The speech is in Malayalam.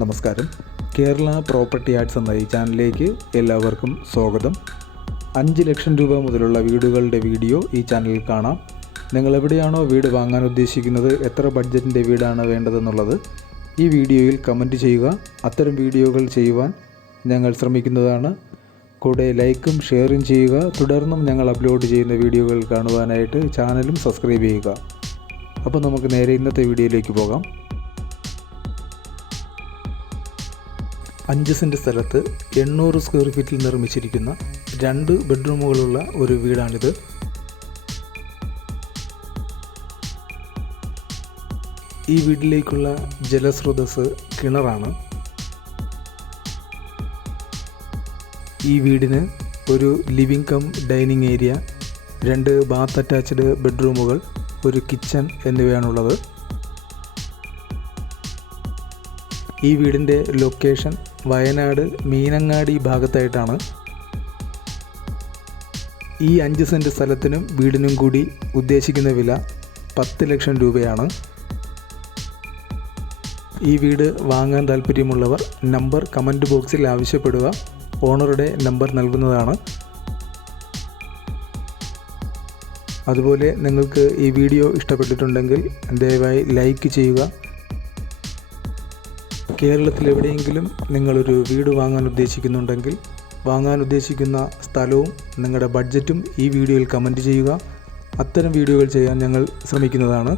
നമസ്കാരം. കേരള പ്രോപ്പർട്ടി ആർട്സ് എന്ന ഈ ചാനലിലേക്ക് എല്ലാവർക്കും സ്വാഗതം. 5 ലക്ഷം രൂപ മുതലുള്ള വീടുകളുടെ വീഡിയോ ഈ ചാനലിൽ കാണാം. നിങ്ങൾ എവിടെയാണോ വീട് വാങ്ങാൻ ഉദ്ദേശിക്കുന്നത്, എത്ര ബഡ്ജറ്റിൻ്റെ വീടാണ് വേണ്ടതെന്നുള്ളത് ഈ വീഡിയോയിൽ കമൻറ്റ് ചെയ്യുക. അത്തരം വീഡിയോകൾ ചെയ്യുവാൻ ഞങ്ങൾ ശ്രമിക്കുന്നതാണ്. കൂടെ ലൈക്കും ഷെയറും ചെയ്യുക. തുടർന്നും ഞങ്ങൾ അപ്ലോഡ് ചെയ്യുന്ന വീഡിയോകൾ കാണുവാനായിട്ട് ചാനലും സബ്സ്ക്രൈബ് ചെയ്യുക. അപ്പോൾ നമുക്ക് നേരെ ഇന്നത്തെ വീഡിയോയിലേക്ക് പോകാം. 5 സെൻറ്റ് സ്ഥലത്ത് 800 സ്ക്വയർ ഫീറ്റിൽ നിർമ്മിച്ചിരിക്കുന്ന 2 ബെഡ്റൂമുകളുള്ള ഒരു വീടാണിത്. ഈ വീട്ടിലേക്കുള്ള ജലസ്രോതസ് കിണറാണ്. ഈ വീടിന് ഒരു living cum dining area, 2 bath attached ബെഡ്റൂമുകൾ, ഒരു കിച്ചൺ എന്നിവയാണുള്ളത്. ഈ വീടിൻ്റെ ലൊക്കേഷൻ വയനാട് മീനങ്ങാടി ഭാഗത്തായിട്ടാണ്. ഈ 5 സെൻറ്റ് സ്ഥലത്തിനും വീടിനും കൂടി ഉദ്ദേശിക്കുന്ന വില 10 ലക്ഷം രൂപയാണ്. ഈ വീട് വാങ്ങാൻ താല്പര്യമുള്ളവർ നമ്പർ കമൻറ്റ് ബോക്സിൽ ആവശ്യപ്പെടുക. ഓണറുടെ നമ്പർ നൽകുന്നതാണ്. അതുപോലെ നിങ്ങൾക്ക് ഈ വീഡിയോ ഇഷ്ടപ്പെട്ടിട്ടുണ്ടെങ്കിൽ ദയവായി ലൈക്ക് ചെയ്യുക. കേരളത്തിലെവിടെയെങ്കിലും നിങ്ങളൊരു വീട് വാങ്ങാൻ ഉദ്ദേശിക്കുന്നുണ്ടെങ്കിൽ വാങ്ങാൻ ഉദ്ദേശിക്കുന്ന സ്ഥലവും നിങ്ങളുടെ ബഡ്ജറ്റും ഈ വീഡിയോയിൽ കമൻറ്റ് ചെയ്യുക. അത്തരം വീഡിയോകൾ ചെയ്യാൻ ഞങ്ങൾ ശ്രമിക്കുന്നതാണ്.